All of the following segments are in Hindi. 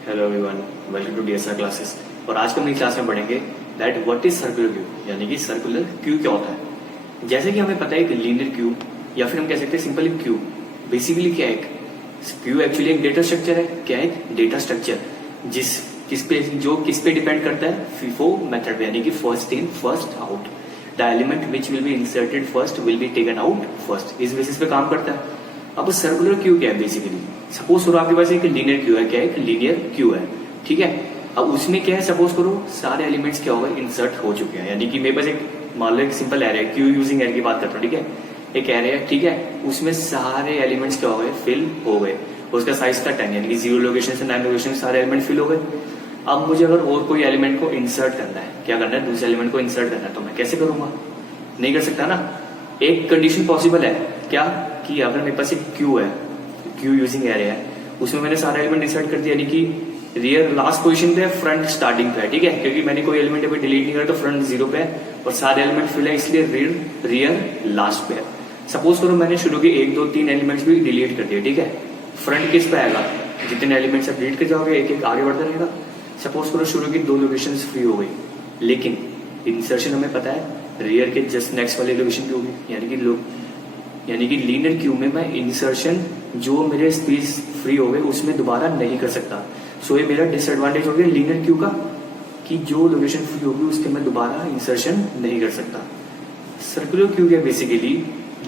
Hello everyone, welcome to DSR classes. और आज हम अपनी क्लास में पढ़ेंगे that what is circular queue, यानी कि सर्कुलर क्यू क्या होता है। जैसे कि हमें पता है कि लीनियर क्यू या फिर हम कह सकते हैं सिंपली क्यू बेसिकली क्या है। क्यू एक्चुअली एक डेटा स्ट्रक्चर है। क्या है? डेटा स्ट्रक्चर किस पे डिपेंड करता है? फीफो मेथड पे, यानी कि first in first out. The element which will be inserted first will be taken out first, इस बेसिस पे काम करता है। अब सर्कुलर क्यू क्या है? बेसिकली सपोज करो आपके पास एक लीनियर क्यू है। क्या है? एक लीनियर क्यू है, ठीक है। अब उसमें क्या है, सपोज करो सारे एलिमेंट्स क्या हो गए, इंसर्ट हो चुके हैं। यानी कि मेरे पास एक मान लो एक सिंपल एरे है, क्यू यूजिंग एरे की बात करता हूँ, ठीक है। एक एरे है, ठीक है, उसमें सारे एलिमेंट्स क्या हो गए, फिल हो गए। उसका साइज था 10, यानी कि 0 लोकेशन से 9 लोकेशन सारे एलिमेंट फिल हो गए। अब मुझे अगर और कोई एलिमेंट को इंसर्ट करना है, क्या करना है, दूसरे एलिमेंट को इंसर्ट करना है, तो मैं कैसे करूंगा? नहीं कर सकता ना। एक कंडीशन पॉसिबल है, क्या कि अगर मेरे पास एक क्यू है, क्यू यूजिंग एरे है, उसमें मैंने सारे एलिमेंट इंसर्ट कर दिया, यानी कि रियर लास्ट पोजीशन पे है, फ्रंट स्टार्टिंग पे है, ठीक है, क्योंकि मैंने कोई एलिमेंट अभी डिलीट नहीं करा तो फ्रंट 0 पे है और सारे एलिमेंट फिल है, इसलिए रियर लास्ट पे है। सपोज करो मैंने शुरू के 1 2 3 एलिमेंट्स भी डिलीट कर दिए, ठीक है। फ्रंट किस पे आएगा? जितने एलिमेंट्स आप डिलीट कर जाओगे एक एक आगे बढ़ता रहेगा। सपोज करो शुरू की 2 लोकेशन फ्री हो गई, लेकिन इंसर्शन हमें पता है रियर के जस्ट नेक्स्ट वाले लोकेशन पे होगी, यानी कि लीनियर क्यू में मैं इंसर्शन जो मेरे स्पेस फ्री हो गए उसमें दोबारा नहीं कर सकता। सो ये मेरा डिसएडवांटेज हो गया लीनियर क्यू का, कि जो लोकेशन फ्री होगी उसके मैं दोबारा इंसर्शन नहीं कर सकता। सर्कुलर क्यू क्या बेसिकली,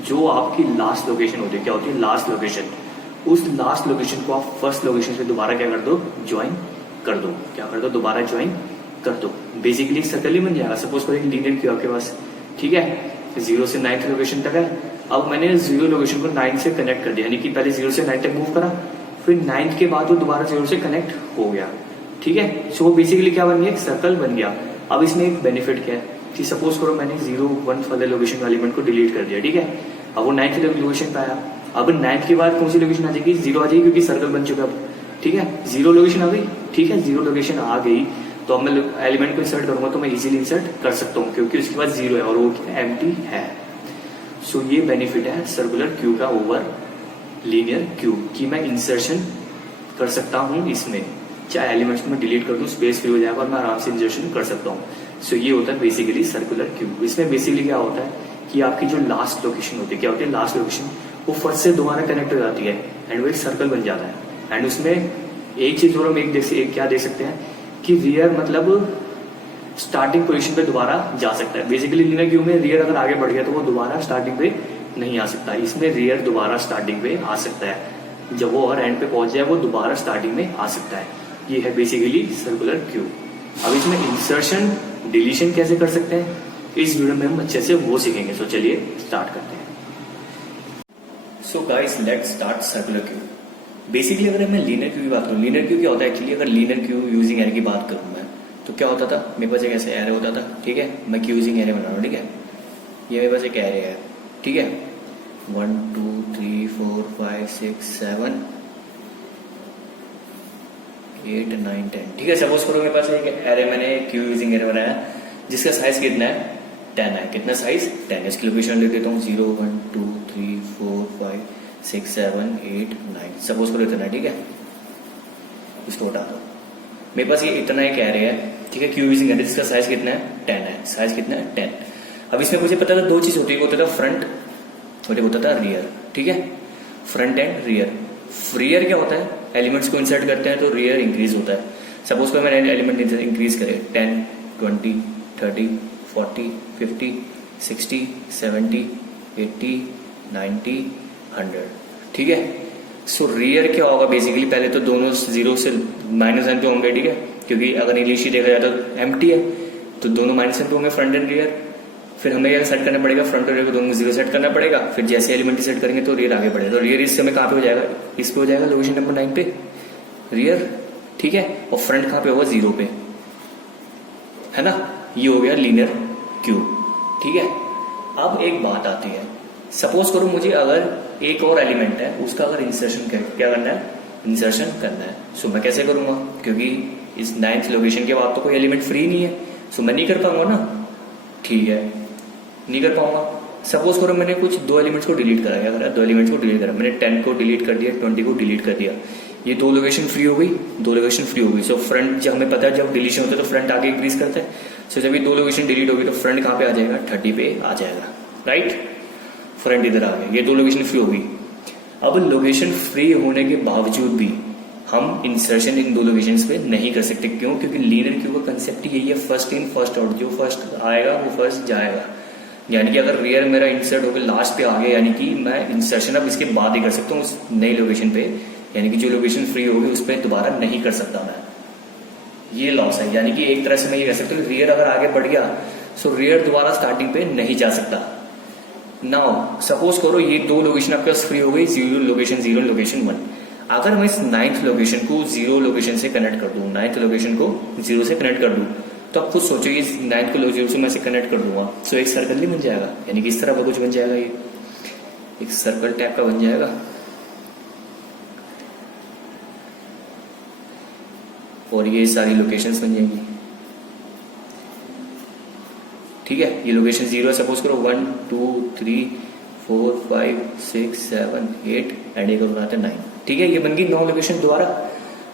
जो आपकी लास्ट लोकेशन होती है, क्या होती है लास्ट लोकेशन, उस लास्ट लोकेशन को आप फर्स्ट लोकेशन से दोबारा क्या कर दो, ज्वाइन कर दो। क्या कर दो? दोबारा ज्वाइन कर दो। बेसिकली सर्कल ही बन जाएगा। सपोज करो एक लीनियर क्यू आपके पास, ठीक है, 0 से 9th लोकेशन तक है। अब मैंने 0 लोकेशन को 9 से कनेक्ट कर दिया, यानी कि पहले 0 से 9 तक मूव करा, फिर 9th के बाद वो दोबारा 0 से कनेक्ट हो गया, ठीक है। सो बेसिकली क्या बन गया, एक सर्कल बन गया। अब इसमें एक बेनिफिट क्या है कि सपोज करो मैंने 0 1 वाले लोकेशन का एलिमेंट को डिलीट कर दिया, ठीक है। अब वो 9th लोकेशन पे आया, अब 9th के बाद कौन सी लोकेशन आ जाएगी, 0 आ जाएगी, क्योंकि सर्कल बन चुका है, ठीक है। 0 लोकेशन आ गई, ठीक है, 0 लोकेशन आ गई तो अब मैं एलिमेंट को इंसर्ट करूंगा तो मैं इजीली इंसर्ट कर सकता हूँ, क्योंकि उसके पास 0 है और वो एम्प्टी है। सो ये बेनिफिट है सर्कुलर क्यू का ओवर लीनियर क्यू, कि मैं इंसर्शन कर सकता हूँ इसमें, चाहे एलिमेंट्स को मैं डिलीट कर दूं, स्पेस फ्री हो जाएगा और मैं आराम से इंसर्शन कर सकता हूँ। सो ये होता है बेसिकली सर्कुलर क्यू। इसमें बेसिकली क्या होता है कि आपकी जो लास्ट लोकेशन होती है, क्या होती है लास्ट लोकेशन, वो फर्स्ट से दोबारा कनेक्ट हो जाती है एंड वो एक सर्कल बन जाता है। एंड उसमें एक चीज और हम एक क्या दे सकते हैं कि रियर मतलब स्टार्टिंग पोजीशन पे दोबारा जा सकता है। बेसिकली लीनियर क्यू में रियर अगर आगे बढ़ गया तो वो दोबारा स्टार्टिंग पे नहीं आ सकता, इसमें रियर दोबारा स्टार्टिंग पे आ सकता है। जब वो और एंड पे पहुंच जाए वो दोबारा स्टार्टिंग में आ सकता है। ये है बेसिकली सर्कुलर क्यू। अब इसमें इंसर्शन डिलीशन कैसे कर सकते हैं इस वीडियो में हम अच्छे से वो सीखेंगे। सो चलिए स्टार्ट करते हैं। So guys let's start circular queue. Basically अगर मैं लीनियर क्यू की बात करूँ, लीनियर क्यू क्या होता है एक्चुअली, अगर लीनियर क्यू यूजिंग एरे की बात करूँ मैं, तो क्या होता था, मेरे पास एक ऐसा एरे होता था, ठीक है, मैं क्यू यूजिंग एरे बना रहा हूँ, ठीक है। ये मेरे पास एक एरे है, ठीक है, 1 2 3 4 5 6 7 8 9 10, ठीक है। सपोज करो मेरे पास एक एरे, मैंने क्यू यूजिंग एरे बनाया जिसका साइज कितना है, 10 है। कितना साइज? 10। इसकी लोकेशन लिख देता हूँ 0 1 2 3 4 5 6 7 8 9, सपोज करो इतना, ठीक है। इसको हटा दो। मेरे पास ये इतना एक एरे है, ठीक है, क्यू यूजिंग एरे जिसका साइज कितना है, 10 है। साइज कितना है, 10। अब इसमें मुझे पता था 2 चीज होती है, होता था फ्रंट और एक होता था रियर, ठीक है, फ्रंट एंड रियर। रियर क्या होता है, एलिमेंट्स को इंसर्ट करते हैं तो रियर इंक्रीज होता है। सपोज कोई मैंने एलिमेंट इंक्रीज करे 10 20 30 40 50 60 70 80 90 100, ठीक है। सो रियर क्या होगा बेसिकली, पहले तो दोनों 0 से -n पे होंगे, ठीक है, क्योंकि अगर इंग्लिश ही देखा जाए तो एम्प्टी है, तो दोनों -n पे होंगे फ्रंट एंड रियर। फिर हमें क्या सेट करना पड़ेगा, फ्रंट और रियर को दोनों 0 सेट करना पड़ेगा। फिर जैसे एलिमेंट सेट करेंगे तो रियर आगे बढ़ेगा, तो रियर इस समय कहाँ पे हो जाएगा, इस पे हो जाएगा, लोकेशन नंबर 9 पे रियर, ठीक है। और फ्रंट कहाँ पे होगा, 0 पे, है ना। ये हो गया लीनियर क्यू, ठीक है। अब एक बात आती है, सपोज करो मुझे अगर एक और एलिमेंट है उसका अगर इंसर्शन क्या करना है, इंसर्शन करना है। सो मैं कैसे करूंगा, क्योंकि इस 9th लोकेशन के बाद तो कोई एलिमेंट फ्री नहीं है, सो मैं नहीं कर पाऊंगा ना, ठीक है, नहीं कर पाऊंगा। सपोज करो मैंने कुछ 2 एलिमेंट्स को डिलीट करा, क्या करा, 2 एलिमेंट्स को डिलीट करा, मैंने 10 को डिलीट कर दिया, 20 को डिलीट कर दिया। ये दो लोकेशन फ्री हो गई, दो लोकेशन फ्री हो गई। सो फ्रंट, जब हमें पता है जब डिलीशन होता है तो फ्रंट आगे इंक्रीज करता है। सो जब ये दो लोकेशन डिलीट होगी तो फ्रंट कहाँ पे आ जाएगा, 30 पे आ जाएगा, राइट। फ्रंट इधर आ गया, ये दो लोकेशन फ्री हो गई। अब लोकेशन फ्री होने के बावजूद भी हम इंसर्शन इन दो लोकेशंस पे नहीं कर सकते। क्यों? क्योंकि लीनियर क्यू का कंसेप्ट ही यही है, फर्स्ट इन फर्स्ट आउट। जो फर्स्ट आएगा वो फर्स्ट जाएगा। यानी कि अगर रेयर मेरा इंसर्ट होकर लास्ट पे आ गया, यानी कि मैं इंसर्शन अब इसके बाद ही कर सकता हूँ उस नई लोकेशन पे, यानी कि जो लोकेशन फ्री होगी उस पर दोबारा नहीं कर सकता मैं। ये लॉस है। यानी कि एक तरह से मैं ये कह सकता हूँ रेयर अगर आगे बढ़ गया सो रेयर दोबारा स्टार्टिंग पे नहीं जा सकता। नाउ सपोज करो ये दो लोकेशन आपके पास फ्री हो गई, जीरो लोकेशन 1। अगर मैं इस 9th लोकेशन को जीरो लोकेशन से कनेक्ट कर दूं, 9th लोकेशन को जीरो से कनेक्ट कर दूं, तो आप खुद सोचो इस 9th को जीरो से मैं से कनेक्ट कर दूंगा तो एक सर्कल नहीं बन जाएगा। यानी कि इस तरह का कुछ बन जाएगा, ये एक सर्कल टाइप का बन जाएगा। और ये सारी लोकेशंस बन जाएंगी, ठीक है। ये लोकेशन जीरो है, सपोज करो 1 2 3 4 5 6 7 8 एंड एक बनाते हैं 9, ठीक है। ये बन गई 9 लोकेशन दोबारा।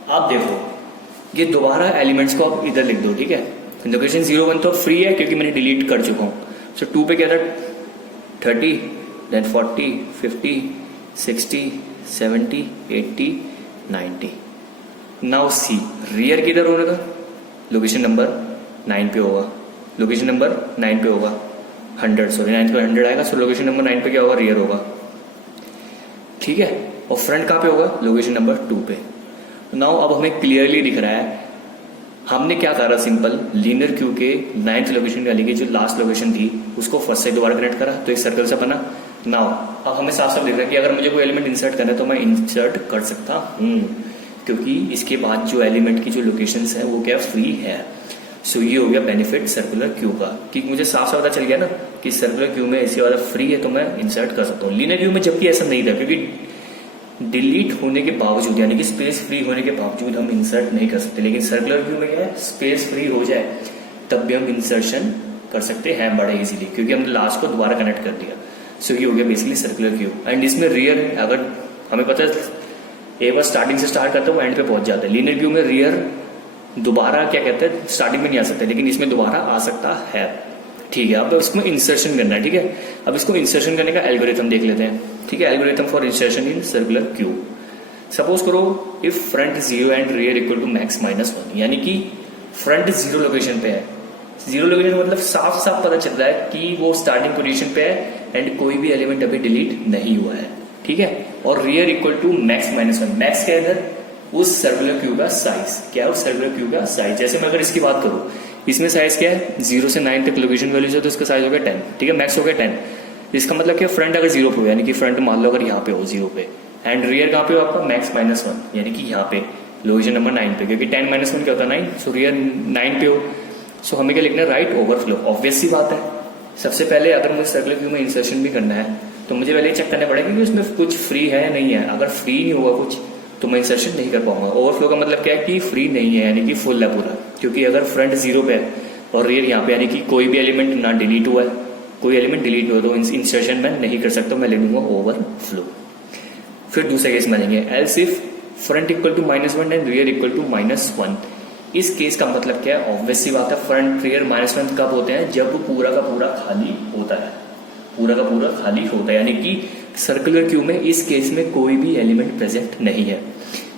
आप देखो ये दोबारा एलिमेंट्स को आप इधर लिख दो, ठीक है। लोकेशन 0 1 तो फ्री है क्योंकि मैंने डिलीट कर चुका हूं। सो 2 पे क्या था, 30 देन 40 50 60 70 80 90। नाउ सी रियर किधर होगा, लोकेशन नंबर 9 पे होगा, लोकेशन नंबर 9 पे होगा 100, सॉरी 9 पे 100 आएगा। सो लोकेशन नंबर 9 पे क्या होगा, रियर होगा, ठीक है। और फ्रंट कहाँ पे होगा, लोकेशन नंबर 2 पे। नाउ अब हमें क्लियरली दिख रहा है हमने क्या करा, सिंपल लीनियर क्यू के 9th लोकेशन यानी कि जो लास्ट लोकेशन थी उसको फर्स्ट से दोबारा कनेक्ट करा तो एक सर्कल सा बना। नाउ अब हमें साफ साफ दिख रहा है कि अगर मुझे कोई एलिमेंट इंसर्ट करना है तो मैं इंसर्ट कर सकता हूं, क्योंकि इसके बाद जो एलिमेंट की जो लोकेशंस है वो क्या फ्री है। सो ये हो गया बेनिफिट सर्कुलर क्यू का, कि मुझे साफ साफ पता चल गया ना कि सर्कुलर क्यू में ऐसे वाला फ्री है तो मैं इंसर्ट कर सकता हूँ। लीनियर क्यू में जबकि ऐसा नहीं था, क्योंकि डिलीट होने के बावजूद यानी कि स्पेस फ्री होने के बावजूद हम इंसर्ट नहीं कर सकते। लेकिन सर्कुलर क्यू में क्या है, स्पेस फ्री हो जाए तब भी हम इंसर्शन कर सकते हैं बड़े इजीली, क्योंकि हमने लास्ट को दोबारा कनेक्ट कर दिया। सो ये हो गया बेसिकली सर्कुलर क्यू। एंड इसमें रियर अगर हमें पता है एक बार स्टार्टिंग से स्टार्ट करते हैं वो एंड पे पहुंच जाता है। लीनियर क्यू में रियर दोबारा क्या कहते हैं स्टार्टिंग में नहीं आ सकता, लेकिन इसमें दोबारा आ सकता है, ठीक है। अब इसमें इंसर्शन करना है, ठीक है। अब इसको इंसर्शन करने का एल्गोरिथम देख लेते हैं, ठीक है। Algorithm for insertion in circular queue. Suppose करो if front 0 and rear equal to max -1, यानी कि फ्रंट 0 लोकेशन पे है। 0 लोकेशन मतलब साफ साफ पता चल रहा है कि वो स्टार्टिंग पोजीशन पे है एंड कोई भी एलिमेंट अभी डिलीट नहीं हुआ है, ठीक है। और rear equal to max -1, max क्या है इधर, उस सर्कुलर क्यू का साइज क्या है, उस सर्कुलर क्यू का साइज। जैसे मैं अगर इसकी बात करूं, इसमें साइज क्या है 0 से 9 तक लोकेशन वैल्यूज है तो इसका साइज हो गया 10, ठीक है। मैक्स हो गया 10। इसका मतलब क्या, फ्रंट अगर 0 पे हो यानी कि फ्रंट मान लो अगर यहाँ पे हो 0 पे एंड रियर कहाँ पे हो आपका मैक्स -1 यानी कि यहाँ पे लोकेशन नंबर 9 पे, क्योंकि 10 - 1 क्या होता है 9, सो रियर 9 पे हो। सो हमें क्या लिखना है, राइट ओवरफ्लो। ऑब्वियस सी बात है, सबसे पहले अगर मुझे सर्कुलर क्यू में इंसर्शन भी करना है तो मुझे पहले चेक करना पड़ेगा कि उसमें कुछ फ्री है या नहीं है। अगर फ्री नहीं होगा कुछ तो मैं इंसर्शन नहीं कर पाऊंगा। ओवरफ्लो का मतलब क्या है कि फ्री नहीं है यानी कि फुल है पूरा, क्योंकि अगर फ्रंट 0 पे है और रियर यहाँ पे यानी कि कोई भी एलिमेंट ना डिलीट हुआ है, कोई एलिमेंट डिलीट हुआ तो इंसर्शन मैं नहीं कर सकता, मैं ले लूंगा ओवरफ्लो। फिर दूसरे केस में लेंगे else if front equal to -1 and rear equal to -1। इस केस का मतलब क्या है, ऑब्वियस सी बात है फ्रंट रियर -1 कब होते हैं, जब पूरा का पूरा खाली होता है, पूरा का पूरा खाली होता है, यानी कि सर्कुलर क्यू में इस केस में कोई भी एलिमेंट प्रेजेंट नहीं है।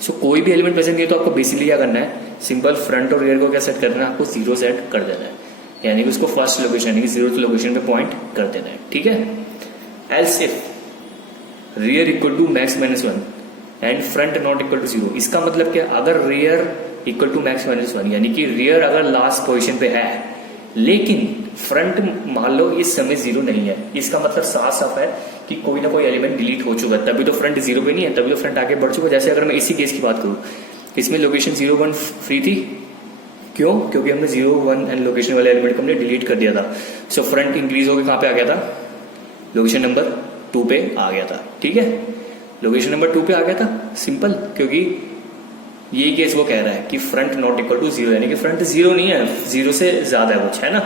सो कोई भी एलिमेंट प्रेजेंट नहीं है तो आपको बेसिकली क्या करना है, सिंपल फ्रंट और रियर को क्या सेट करना है, आपको 0 सेट कर देना है, यानी कि उसको फर्स्ट लोकेशन यानी कि 0th लोकेशन पे पॉइंट कर देना है, ठीक है। Else if rear equal to max -1 and front not equal to 0, इसका मतलब क्या, अगर रियर इक्वल टू मैक्स -1 यानी कि रियर अगर लास्ट पोजीशन पे है लेकिन फ्रंट मान लो इस समय 0 नहीं है, इसका मतलब साफ साफ है कि कोई ना कोई एलिमेंट डिलीट हो चुका है, तभी तो फ्रंट 0 पे नहीं है, तभी तो फ्रंट आगे बढ़ चुका है। जैसे अगर मैं इसी केस की बात करूं, इसमें लोकेशन 0 1 फ्री थी, क्यों, क्योंकि हमने 0 1 एंड लोकेशन वाले एलिमेंट को हमने डिलीट कर दिया था। सो फ्रंट इंक्रीज होकर कहां पे आ गया था, लोकेशन नंबर 2 पे आ गया था, ठीक है। लोकेशन नंबर 2 पे आ गया था, सिंपल, क्योंकि यही केस वो कह रहा है कि फ्रंट नॉट इक्वल टू 0 यानी कि फ्रंट 0 नहीं है, 0 से ज्यादा है कुछ, है ना,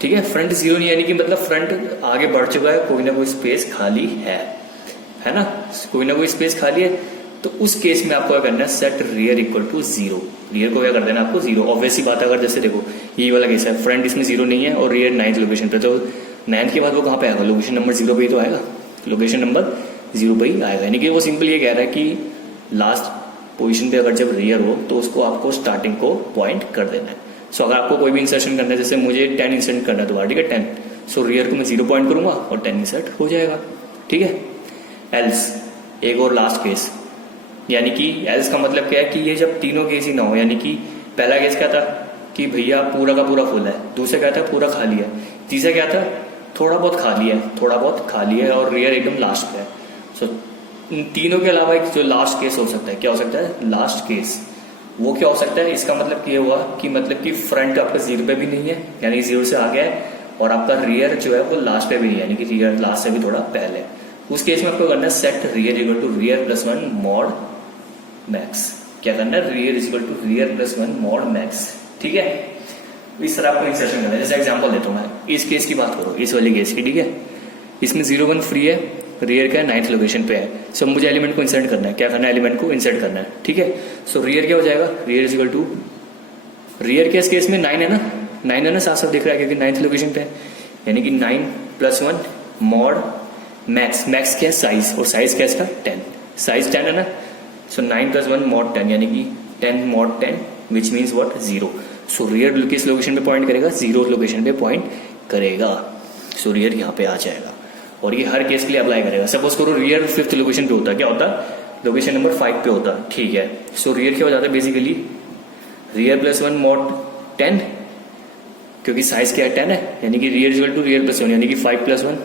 ठीक है। फ्रंट 0 नहीं यानी कि मतलब फ्रंट आगे बढ़ चुका है, कोई ना कोई स्पेस खाली है ना, कोई ना कोई स्पेस खाली है। तो उस केस में आपको क्या करना है, set rear equal to zero. Rear को क्या कर देना आपको जीरो। ऑब्वियस ही बात है, अगर जैसे देखो ये वाला केस है, फ्रंट इसमें जीरो नहीं है और रियर 9th लोकेशन पे, तो 9th के बाद वो कहाँ पे आएगा, लोकेशन नंबर 0 पे ही तो आएगा, लोकेशन नंबर 0 पे ही आएगा। यानी कि वो सिंपल ये कह रहा है कि लास्ट पोजीशन पे अगर जब रियर हो तो उसको आपको स्टार्टिंग को पॉइंट कर देना है। सो अगर आपको कोई भी इंसर्शन करना है, जैसे मुझे 10 इंसर्ट करना है दोबारा, ठीक है 10, सो रियर को मैं 0 पॉइंट करूंगा और 10 इंसर्ट हो जाएगा, ठीक है। एल्स एक और लास्ट केस, यानी कि एल्स का मतलब क्या है कि ये जब तीनों केस ही ना हो, यानी कि पहला केस क्या था कि भैया पूरा का पूरा फुल है, दूसरा क्या था पूरा खाली है, तीसरा क्या था थोड़ा बहुत खाली है, थोड़ा बहुत खाली है और रियर एकदम लास्ट पे है। सो इन तीनों के अलावा एक जो लास्ट केस हो सकता है, क्या हो सकता है लास्ट केस, वो क्या हो सकता है, इसका मतलब ये हुआ कि मतलब कि फ्रंट आपका 0 पे भी नहीं है, यानी 0 से आगे है, और आपका रियर जो है वो लास्ट पे भी नहीं है, यानी कि रियर लास्ट से भी थोड़ा पहले। उस केस में आपको करना है set rear equal to rear plus 1 mod max. क्या करना है, rear equal to rear plus 1 mod max, ठीक है। इस तरह आपको इंसर्शन करना है। जैसे एग्जांपल देता हूं मैं, इस केस की बात करो, इस वाले केस की, ठीक है। इसमें 0 1 फ्री है, रियर का 9th लोकेशन पे है। सो मुझे एलिमेंट को इंसर्ट करना है, क्या करना है, एलिमेंट को इंसर्ट करना है, ठीक है। सो रियर क्या हो जाएगा, रियर इक्वल टू रियर के इस केस में 9 है ना, 9 है ना, साफ साफ दिख रहा है क्योंकि 9th लोकेशन पे है, यानी कि 9 प्लस 1 मॉड मैक्स। मैक्स क्या है, साइज, और साइज क्या है इसका 10, साइज 10 है ना। सो 9 प्लस 1 मॉड 10, यानी कि 10 mod 10 which means what 0। So rear किस लोकेशन पे पॉइंट करेगा, 0 लोकेशन पे पॉइंट करेगा। सो रियर यहाँ पे आ जाएगा और ये हर केस के लिए अप्लाई करेगा। सपोज करो रियर 5th लोकेशन पे होता है, क्या होता है, लोकेशन नंबर 5 पे होता, ठीक है। सो रियर क्या हो जाता है बेसिकली, रियर प्लस 1 मॉड 10, क्योंकि साइज क्या है 10 है, यानी कि rear equal to rear plus 1, यानी कि 5 प्लस 1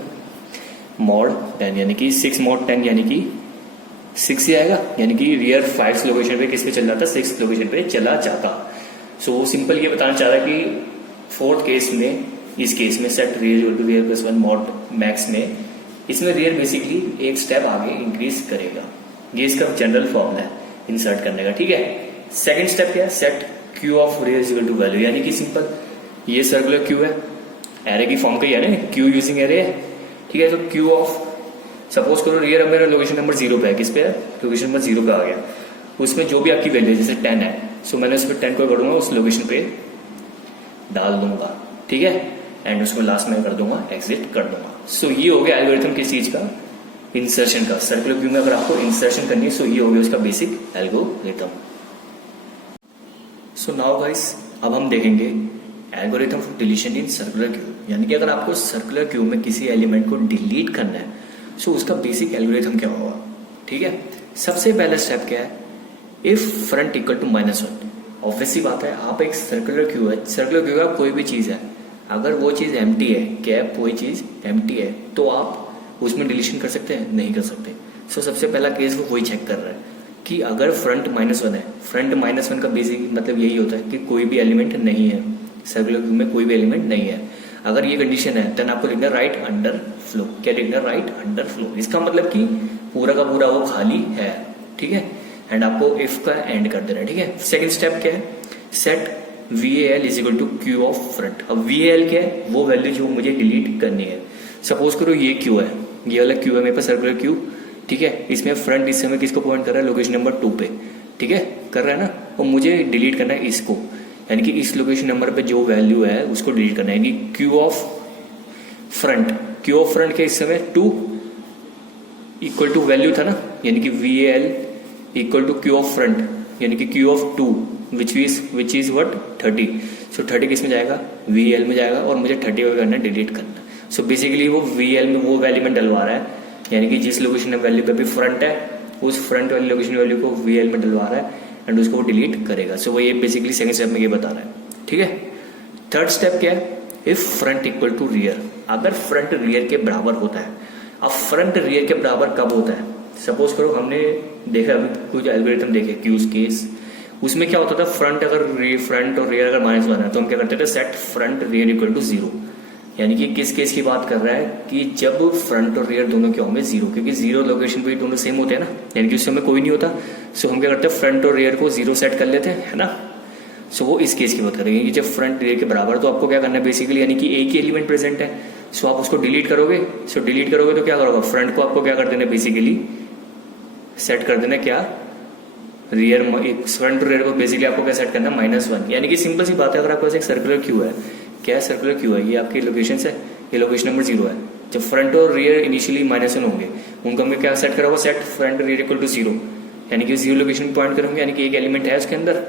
मॉड 10, यानी कि 6 मॉड 10, यानी कि 6 ही आएगा, यानी कि रियर 5th लोकेशन पे किस पे चल जाता, 6th लोकेशन पे चला जाता। सो वो सिंपल ये बताना चाह रहा है कि 4th केस में, इस केस में set rear equal to rear plus 1 mod max में, इसमें रियर बेसिकली एक स्टेप आगे इंक्रीज करेगा। ये इसका जनरल फॉर्मूला है इंसर्ट करने का, ठीक है। सेकंड स्टेप क्या है, set queue of rear equal to value, यानी कि सिंपल ये सर्कुलर क्यू है, एरे की फॉर्म का ही है ना, क्यू यूजिंग एरे है, ठीक है। तो क्यू ऑफ, सपोज करो रियर अब मेरा लोकेशन नंबर 0 पे है, किस पे है, लोकेशन नंबर 0 पे आ गया, उसमें जो भी आपकी वैल्यू जैसे 10 है, सो मैंने उस पर 10 को करूंगा उस लोकेशन पे डाल दूंगा, ठीक है, एंड उसको लास्ट में कर दूंगा, एग्जिट कर दूंगा। सो ये हो गया एल्गोरिथम किस चीज का, इंसर्शन का। सर्कुलर क्यू में अगर आपको इंसर्शन करनी है, सो ये हो गया उसका basic algorithm. So now guys, अब हम देखेंगे algorithm for deletion in circular queue, यानी कि अगर आपको सर्कुलर क्यू में किसी एलिमेंट को डिलीट करना है, सो उसका बेसिक एल्गोरिथम क्या होगा, ठीक है। सबसे पहला स्टेप क्या है, if front equal to -1, obviously बात है, आप एक सर्कुलर क्यू है, सर्कुलर क्यू का कोई भी चीज है, अगर वो चीज एम्प्टी है, कैप कोई चीज एम्प्टी है, तो आप उसमें डिलीशन कर सकते हैं, नहीं कर सकते। सो सबसे पहला केस वो वही चेक कर रहा है कि अगर फ्रंट -1 है, फ्रंट -1 का बेसिक मतलब यही होता है कि कोई भी एलिमेंट नहीं है, सर्कुलर क्यू में कोई भी एलिमेंट नहीं है। अगर ये कंडीशन है, देन आपको लिखना राइट अंडर फ्लो। क्या लिखना, राइट अंडर फ्लो, इसका मतलब कि पूरा का पूरा वो खाली है, ठीक है, एंड आपको इफ का एंड कर देना है, ठीक है। सेकंड स्टेप क्या है, set VAL is equal to queue of front. अब VAL क्या है, वो वैल्यू जो मुझे डिलीट करनी है। सपोज करो ये क्यू है, ये वाला क्यू है मेरे पास सर्कुलर क्यू, ठीक है। इसमें फ्रंट इस समय किसको पॉइंट कर रहा है, लोकेशन नंबर 2 पे, ठीक है, कर रहा है ना, और मुझे डिलीट करना है इसको, यानी कि इस लोकेशन नंबर पे जो वैल्यू है उसको डिलीट करना है, यानी Q of front. Q of front के इस समय 2 इक्वल टू वैल्यू था ना, यानी कि VAL equal to queue of front, यानी कि queue of 2 which is what 30। So 30 किस में जाएगा, VAL में जाएगा, और मुझे 30 को करना है डिलीट करना। सो बेसिकली वो VAL में वो वैल्यू में डलवा रहा है, यानी कि जिस लोकेशन वैल्यू पे भी फ्रंट है, उस फ्रंट वाली लोकेशन वैल्यू को VAL में डलवा रहा है एंड उसको वो डिलीट करेगा। सो वो ये बेसिकली सेकंड स्टेप में ये बता रहा है, ठीक है। थर्ड स्टेप क्या है, if front equal to rear, अगर फ्रंट रियर के बराबर होता है। अब फ्रंट रियर के बराबर कब होता है, सपोज करो हमने देखा अभी कुछ एल्गोरिथम देखे क्यूज केस, उसमें क्या होता था, फ्रंट और रियर अगर -1 है तो हम क्या करते थे, set front rear equal to 0, यानी कि किस केस की बात कर रहा है कि जब फ्रंट और रियर दोनों क्या होंगे 0, क्योंकि 0 लोकेशन पे दोनों सेम होते हैं ना, यानी कि उस समय कोई नहीं होता। सो हम क्या करते हैं, फ्रंट और रियर को 0 सेट कर लेते हैं, है ना। सो वो इस केस की बात करेंगे कि जब फ्रंट रियर के बराबर, तो आपको क्या करना है बेसिकली, यानी कि एक ही एलिमेंट प्रेजेंट है, सो आप उसको डिलीट करोगे। सो डिलीट करोगे तो क्या करोगे, फ्रंट को आपको क्या कर देना बेसिकली, सेट कर देना क्या रियर फ्रंट टू रियर को बेसिकली आपको क्या सेट करना है, -1। यानी कि सिंपल सी बात है, अगर आपके पास एक सर्कुलर क्यू है, क्या है सर्कुलर क्यू है, ये आपकी लोकेशन है, ये लोकेशन नंबर 0 है। जब फ्रंट और रियर इनिशियली -1 होंगे, उनको हमने क्या सेट करा हुआ, set front rear equal to 0, यानी कि 0 लोकेशन पॉइंट करेंगे, यानी कि एक एलिमेंट है उसके अंदर,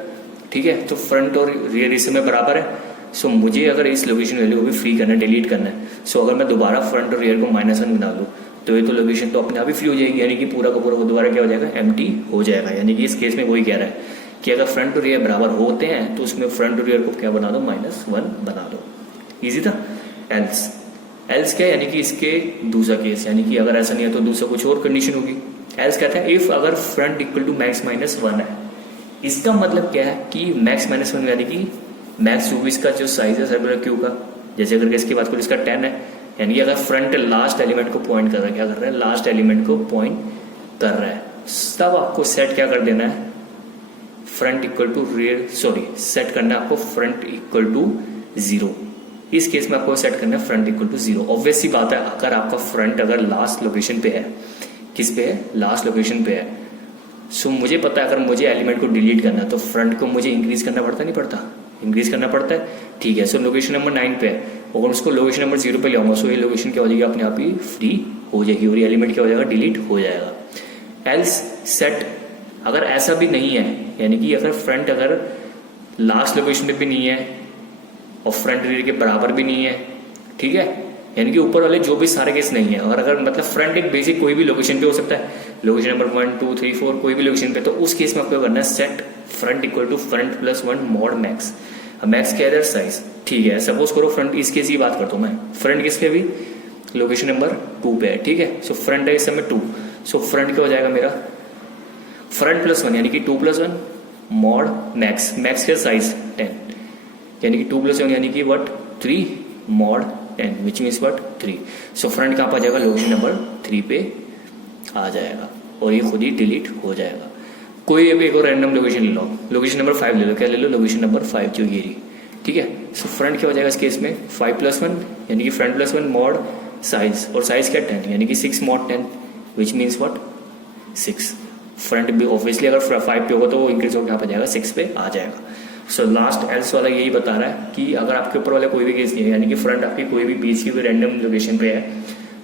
ठीक है। तो फ्रंट और रियर इस समय बराबर है। सो मुझे अगर इस लोकेशन वैल्यू को भी फ्री करना है, डिलीट करना है, सो अगर मैं दोबारा फ्रंट और रियर को -1 बना लूँ तो ये तो लोकेशन तो अपने आप ही फ्री हो जाएगी, यानी कि पूरा का पूरा वो दोबारा क्या हो जाएगा, एम्प्टी हो जाएगा। यानी कि इस केस में वही कह रहा है कि अगर फ्रंट और रियर बराबर होते हैं तो उसमें फ्रंट और रियर को क्या बना दो, -1 बना दो। इजी था। एल्स क्या, यानी कि इसके दूसरा केस, यानी कि अगर ऐसा नहीं है तो दूसरा कुछ और कंडीशन होगी। एल्स कहता है इफ अगर फ्रंट इक्वल टू मैक्स -1 है, इसका मतलब क्या है कि मैक्स -1 यानी कि मैक्स जो भी इसका जो साइज है सर्कुलर क्यू का, जैसे अगर इसकी बात करो इसका 10 है, यानी कि अगर फ्रंट लास्ट एलिमेंट को पॉइंट कर रहा है, क्या कर रहा है, लास्ट एलिमेंट को पॉइंट कर रहा है, तब आपको सेट क्या कर देना है, front equal to rear, sorry set करना है आपको फ्रंट इक्वल टू 0। इस केस में आपको सेट करना है फ्रंट इक्वल टू 0। ऑब्वियस सी बात है, अगर आपका फ्रंट अगर लास्ट लोकेशन पे है, किस पे है, लास्ट लोकेशन पे है, सो मुझे पता है अगर मुझे एलिमेंट को डिलीट करना है तो फ्रंट को मुझे इंक्रीज करना पड़ता नहीं पड़ता, इंक्रीज करना पड़ता है, ठीक है। सो लोकेशन नंबर 9 पे है, अगर उसको लोकेशन नंबर 0 पे ले आऊंगा, सो ये लोकेशन क्या हो जाएगी, अपने आप ही फ्री हो जाएगी और ये एलिमेंट क्या हो जाएगा, डिलीट हो जाएगा। एल्स सेट अगर ऐसा भी नहीं है, यानी कि अगर फ्रंट अगर लास्ट लोकेशन पे भी नहीं है और फ्रंट रियर के बराबर भी नहीं है, ठीक है, यानी कि ऊपर वाले जो भी सारे केस नहीं है, और अगर मतलब फ्रंट एक बेसिक कोई भी लोकेशन पे हो सकता है, लोकेशन नंबर 1 2 3 4 कोई भी लोकेशन पे, तो उस केस में आपको करना है set front equal to front plus 1 mod max. Max क्या है, साइज, ठीक है। सपोज करो फ्रंट, इस केस की बात करता हूँ मैं, फ्रंट किस पे भी, लोकेशन नंबर 2 पे है, ठीक है। सो फ्रंट है इस समय 2, सो फ्रंट क्या हो जाएगा मेरा, फ्रंट प्लस 1 यानी कि 2 + 1 मॉड मैक्स, मैक्स का साइज 10, यानी कि 2 + 1 यानी कि what 3 mod 10 which means what 3। So front कहाँ पर आ जाएगा, लोकेशन नंबर 3 पे आ जाएगा और ये खुद ही डिलीट हो जाएगा। कोई एक और रैंडम लोकेशन ले लो, लोकेशन नंबर 5 ले लो, क्या ले लो, लोकेशन नंबर 5 जो ये रही, ठीक है। सो फ्रंट क्या हो जाएगा इस केस में, 5 + 1 यानी कि फ्रंट प्लस 1 मॉड साइज, और साइज क्या 10 यानी कि 6 mod 10 which means what 6। Front भी ऑब्वियसली अगर 5 पे होगा तो वो इंक्रीज होकर यहाँ पे जाएगा 6 पे आ जाएगा। सो लास्ट एल्स वाला यही बता रहा है कि अगर आपके ऊपर वाला कोई भी केस नहीं है, यानी कि फ्रंट आपकी कोई भी बीच की कोई रैंडम लोकेशन पे है,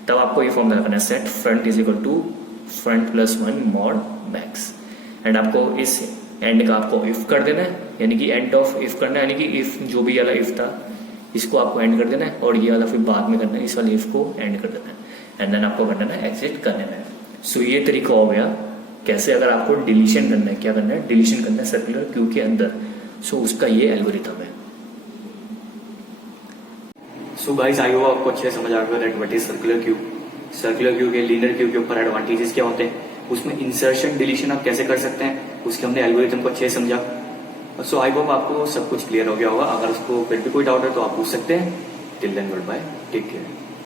तब आपको ये फॉर्मूला करना है, set front is equal to front plus 1 mod max, and आपको इस एंड का आपको इफ कर देना है, यानी कि एंड ऑफ इफ करना है, यानी कि इफ जो भी वाला इफ था इसको आपको एंड कर देना है, और ये वाला फिर बाद में करना है, इस वाले इफ को एंड कर देना है, एंड देन आपको करना है एग्जिट कर देना है। सो ये तरीका हो गया कैसे अगर आपको डिलीशन करना है, क्या करना है, डिलीशन करना है सर्कुलर क्यू के अंदर, सो उसका ये एल्गोरिथम है। सो गाइस आई होप आपको अच्छे समझ आ गया that what is circular Q, circular queue के लीनियर क्यू के ऊपर एडवांटेजेस क्या होते हैं, उसमें इंसर्शन डिलीशन आप कैसे कर सकते हैं, उसके हमने एल्गोरिथम को अच्छे से समझा। सो आई होप आपको सब कुछ क्लियर हो गया होगा। अगर उसको फिर भी कोई डाउट है तो आप पूछ सकते हैं। Till then good bye, take care.